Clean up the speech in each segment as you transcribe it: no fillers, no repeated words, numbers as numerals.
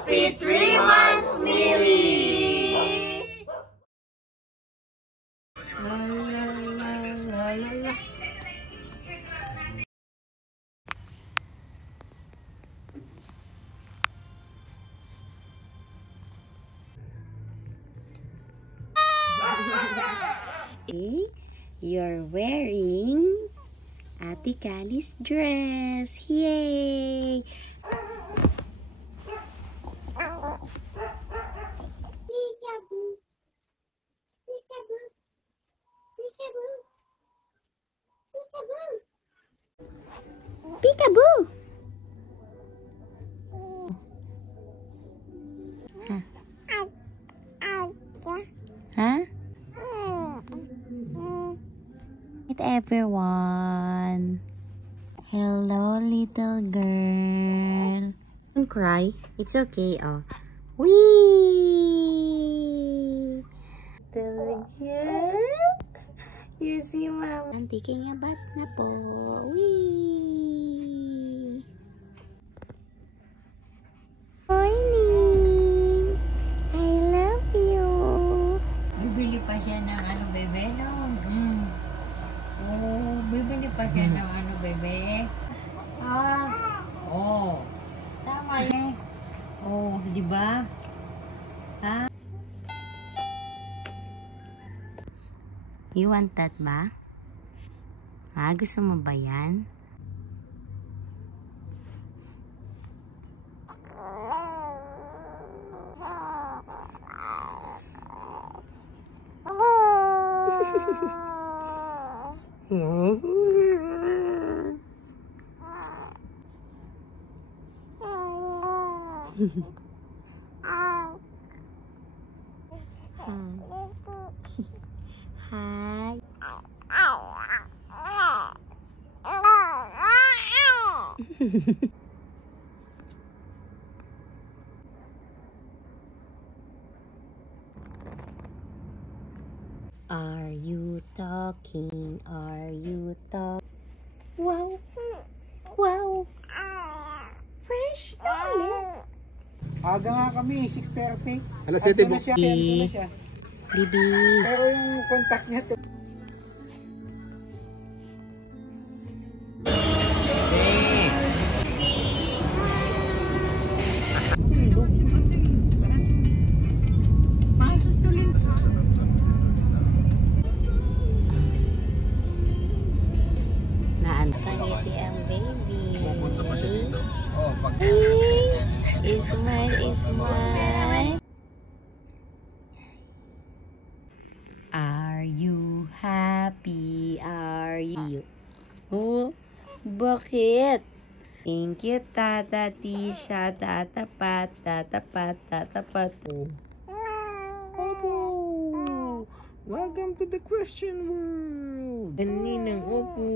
Happy 3 months, Millie! La la la la la la. You're wearing Ate Callie's dress. Yay! Peekaboo. Peekaboo. Peekaboo. Peekaboo. Peekaboo. Huh? Everyone. Hello, little girl. Don't cry. It's okay. Oh. Wee! Little girl. You see, Mom. I'm taking a bath na po. Wee! Morning. I love you. Bibili pa siya ng ano, bebe, no? Oh, bibili pa siya ng ano, bebe? Oh. Tama eh. Oh, di ba? Ha? You want that ba? Ha? Gusto mo ba yan? Hi. Are you talking? Are you talking? Wow. Wow. Fresh ulit. Aga nga kami, 6:30. Alas 7 na siya. Bibi. Pero yung contact niya to. Naantangiti ang baby. Ismail, Ismail. Are you happy? Are you? Oh, bakit? Thank you, Tata Tisha. Tatapat, tatapat, tatapat. Opo. Welcome to the Christian world. Kaninang opo.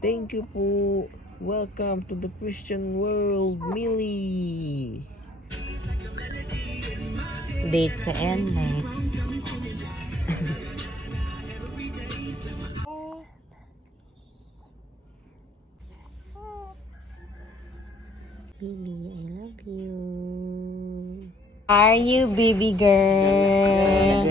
Thank you po. Welcome to the Christian world, Millie. Date sa NLEX. Baby, I love you. Are you, baby girl?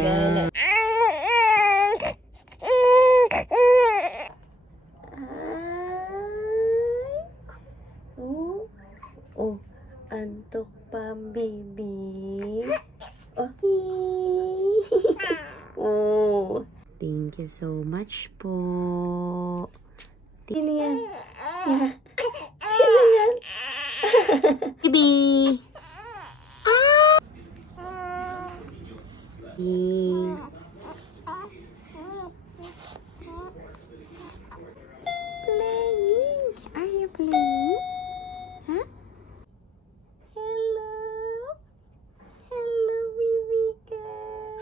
Oh, antok pa, baby. Oh, thank you so much po. Lilian. Lilian. Baby. Playing. Are you playing? Huh? Hello. Hello, baby girl.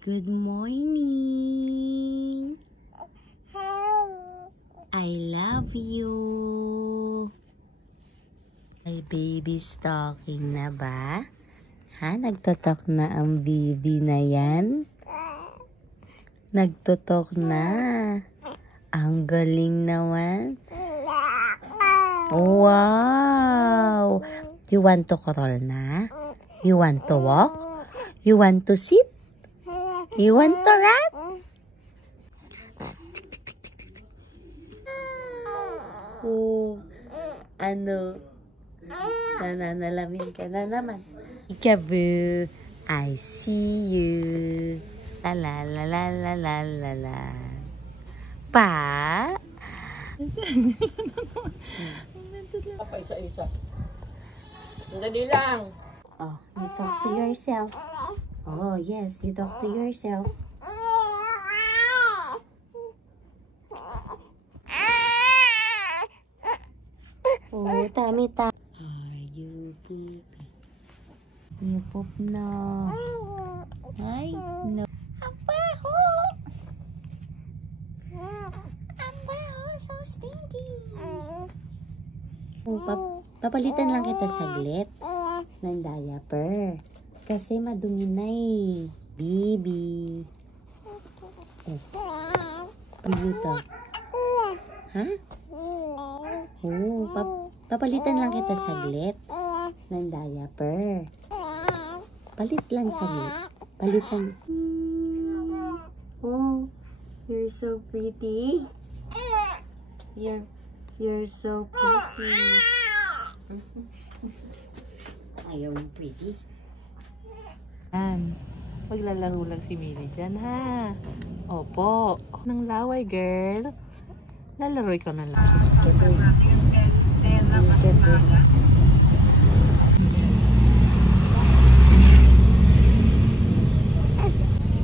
Good morning. I love you. Ay, baby stalking na ba? Ha? Nagtotok na ang baby na yan? Nagtotok na. Ang galing naman. Wow! You want to crawl na? You want to walk? You want to sit? You want to run? Oh, ano? Nananalamin ka na naman. Ikabu, I see you. La la la la la la la la. Pa? Isa-isa. Dali lang. Oh, you talk to yourself. Oh, yes, you talk to yourself. Oh, tummy. Are you poopy? You poop na. Ay, no. Ang baho! Ang baho, so stinky. Oh, papalitan lang kita saglit ng diaper. Kasi madumi na eh. Baby. Oh. Ano ito? Ha? Oh, papalitan lang kita saglit ng diaper. Palit lang saglit. Palitan. Oh, you're so pretty. You're so pretty. Ayaw mo pretty. Yan. Maglalaro lang si Millie dyan, ha? Opo. Nang laway, girl. Lalaro ikaw ng laway.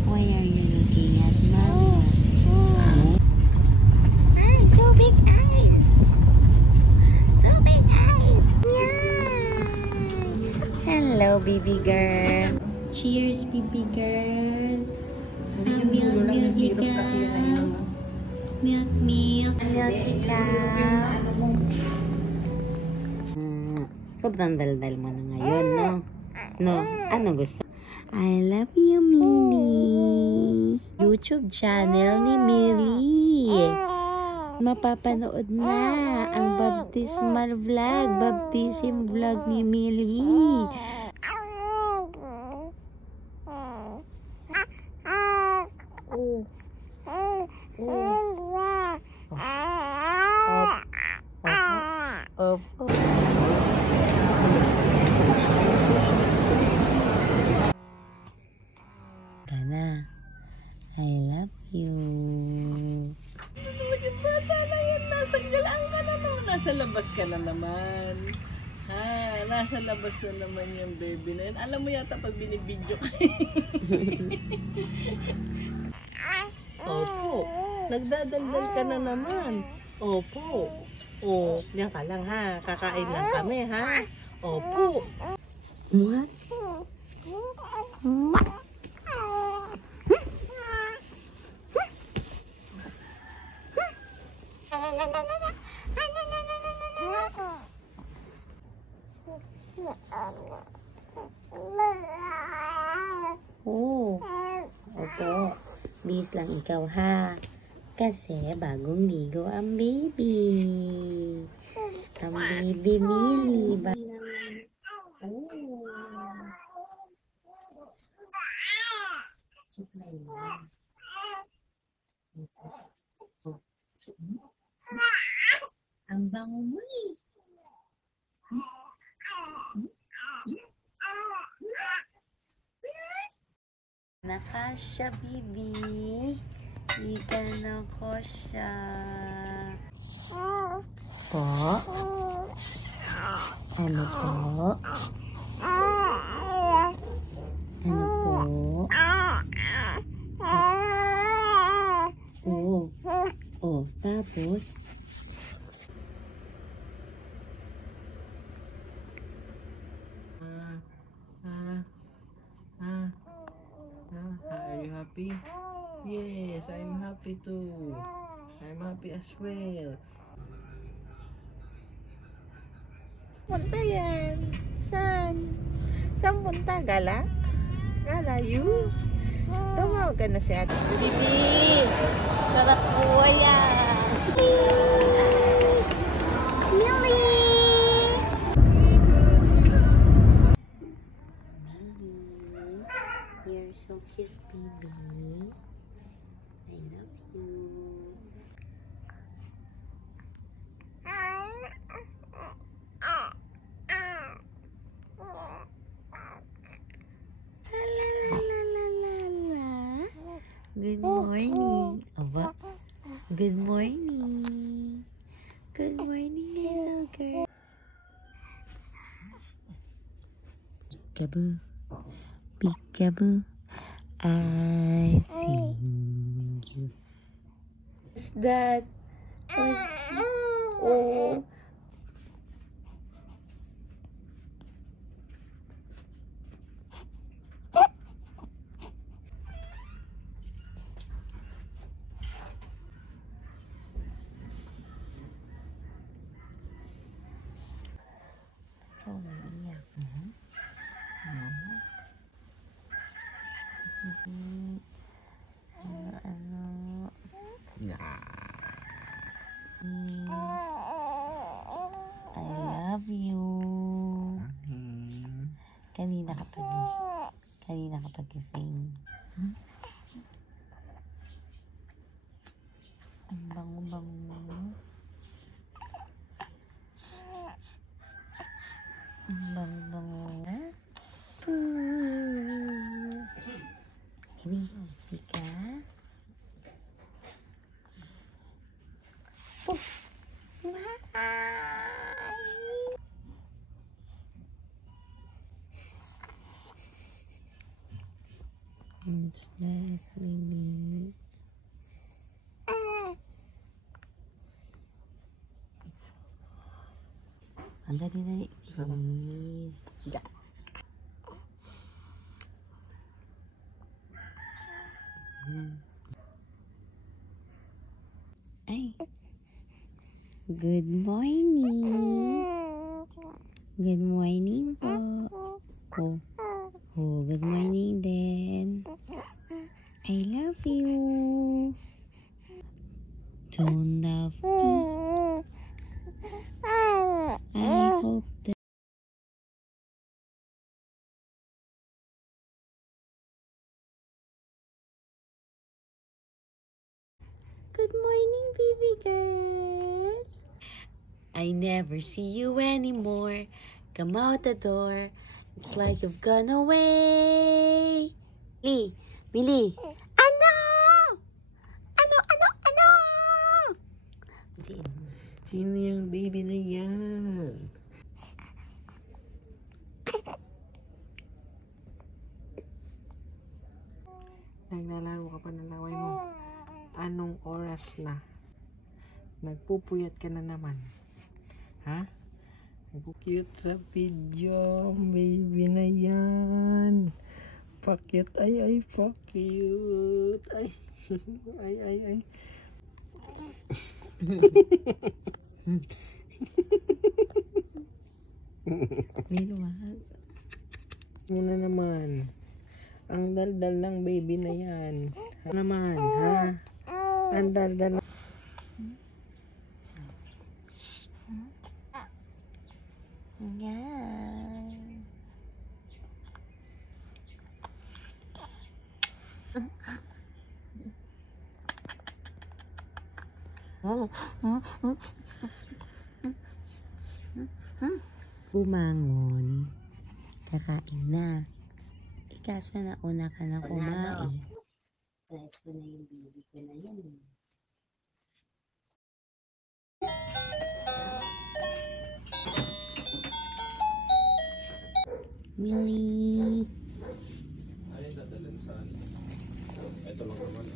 Why are you looking at Mama? So big eyes. So big eyes. Yeah. Hello, baby girl. Cheers, baby girl. Milk, milk, milk. Milk, milk. Sobrang daldal mo na ngayon, no? No? Ano gusto? I love you, Millie. YouTube channel ni Millie. Mapapanood na ang baptismal vlog, baptism vlog ni Millie. Kana, I love you. Maging bata na yan. Nasanggalaan ka na naman. Nasa labas ka na naman. Ha? Nasa labas na naman yung baby na yan. Alam mo yata pag binibidyo ka. Opo. Nagdadaldal ka na naman. Opo. O, diyan ka lang ha. Kakain lang kami ha. Opo. What? Oh. Opo. Bis lang ikaw ha. Kasi bagong ligo ang baby. Ang baby Millie. Oh. Supply mo. Ang bango mo eh. Nakasya, bibi. Ika na ko siya. Po? Ano po? Ano po? Oh. Oh, tapos? Are you happy? Yes, I'm happy too. I'm happy as well. Punta yan. Saan? Saan punta? Gala? Gala, you? Tumawag ka na si Ate. Bibi! Sarap buhay yan! Millie! Good morning. Aba. Good morning. Good morning, little girl. Peekaboo. Peekaboo. I sing you. What's that? Oh. Oh, iyak mo? Ano? I love you. Kanina ka pagising. Ang bango-bango. Ang bango-bango. Baby, Pika. What's that, baby? Ang dali. Yes. Yeah. Ay. Good morning. Good morning po. Oh, good morning din. I love you. Don't love me. I hope that good morning, baby girl. I never see you anymore. Come out the door. It's like you've gone away. Billy. Ano? Sino yung baby na yan? Naglalaro ka pa ng laway mo. Anong oras na? Nagpupuyat ka na naman. Ha? Cute sa video. Baby na yan. Pakit. Ay, pa-cute. Ay. Ay. Muna naman. Ang daldal ng baby na yan. Ano naman, ha? Ang daldal. Yan. Bumangon. Kakain na. Kaso nauna ka na kumain. Next na yung baby ko na yan. Millie. Ito lang naman.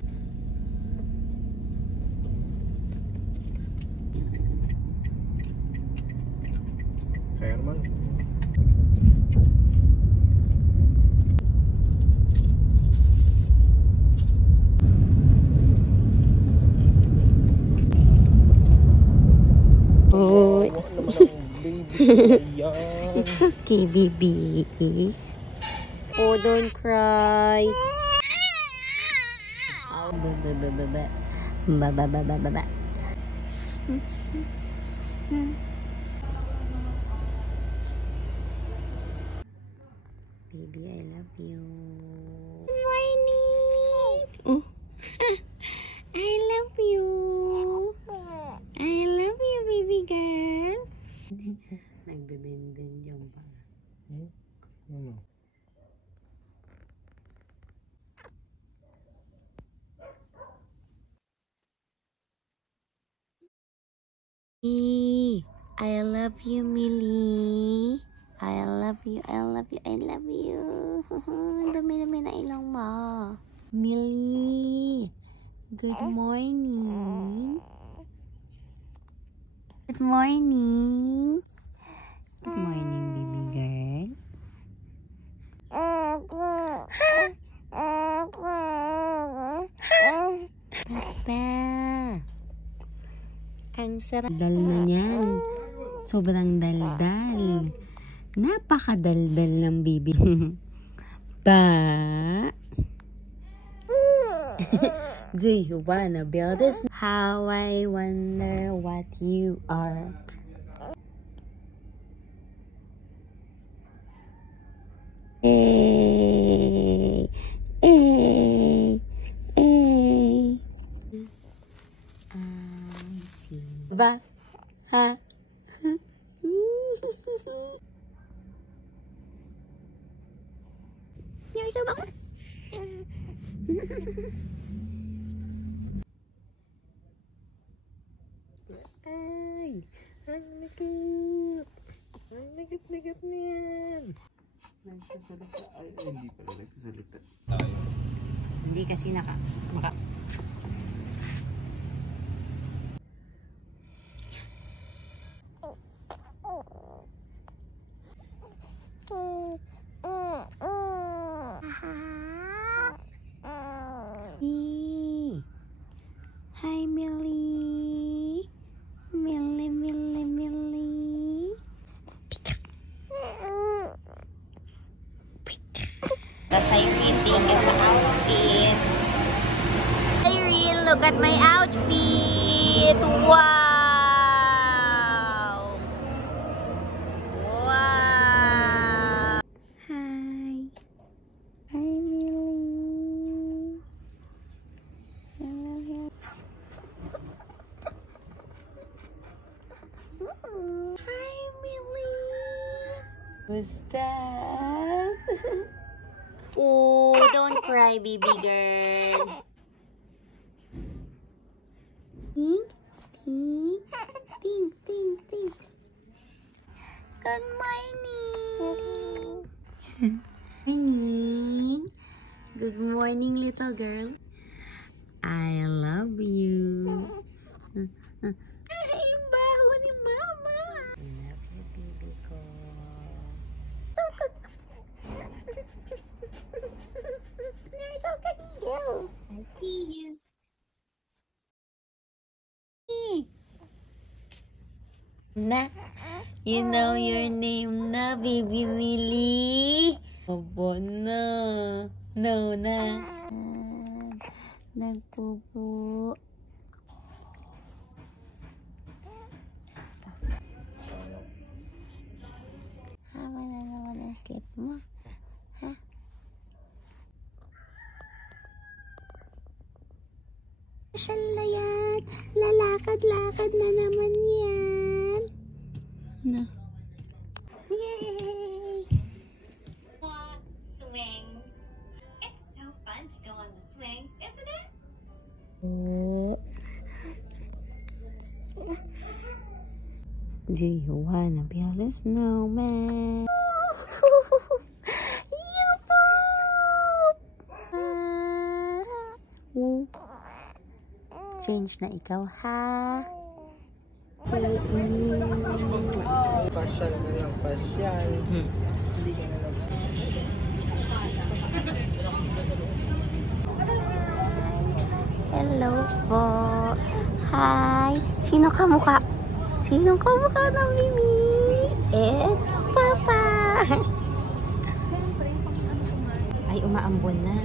Kaya naman. Oh, Baby, it's okay, baby. Oh, don't cry. Oh, ba. Baby, I love you. Good morning. I love I love you, Millie. I love you, I love you, I love you. Dumi-dumi na ilong mo. Millie, good morning. Good morning. Good morning, baby girl. Papa. Ang sarap. Dal na niyan. Sobrang daldal. Napakadaldal ng baby. Ba? Do you wanna build this? How I wonder what you are. Hey, hey, hey. I see. Ba? Ha? You're so bad. Ay! Ang nagat! Ang nagat-nagat niyan! Nagsasalita. Ay, hindi pala nagsasalita. Hindi kasi maka. Hi, Millie. Millie. That's Irene, thank you sa outfit. Irene, look at my outfit. Wow. Wow. Hi. Hi, Millie. I love you. Hi, Millie. Who's that? Oh, don't cry, baby girl. Pink. Good morning. Good morning, little girl. I love you. Ay, baho ni mama. I love you, baby ko. You're so cute. I see you. Na, you know your name na, baby Millie. Opo na. No na. Nagpupo. Hama na naman ang sleep mo. Ha? Masyala yan. Lalakad-lakad na naman yan. No. Yay! Swings. It's so fun to go on the swings, isn't it? Do you wanna build a snowman? You poop! Change na ikaw, ha? Pasyal na lang, pasyal. Hindi ka na lang. Hello po. Hi. Sino kamukha? Sino kamukha ng Mimi? It's Papa. Ay, umaambon na.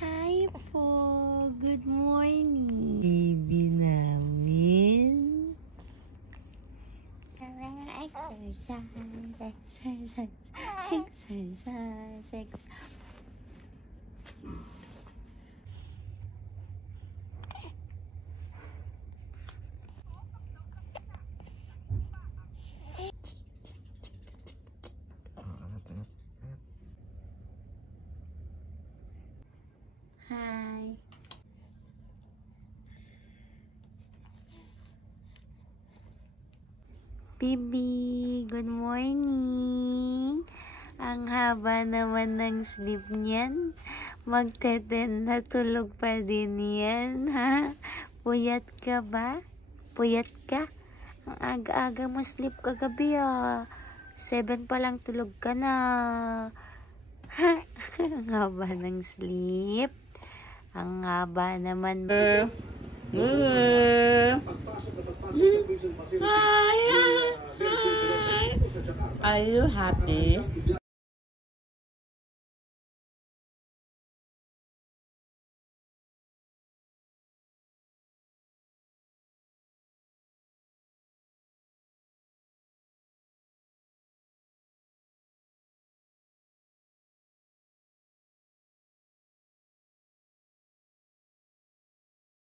Hi po. Good morning. Baby namin. Exercise. Bibi, good morning. Ang haba naman ng sleep niyan. Magteten na tulog pa din yan, ha? Puyat ka ba? Puyat ka? Ang aga-aga mo sleep kagabi, ah. 7 pa lang tulog ka na. Ang haba ng sleep. Ang haba naman. Are you happy?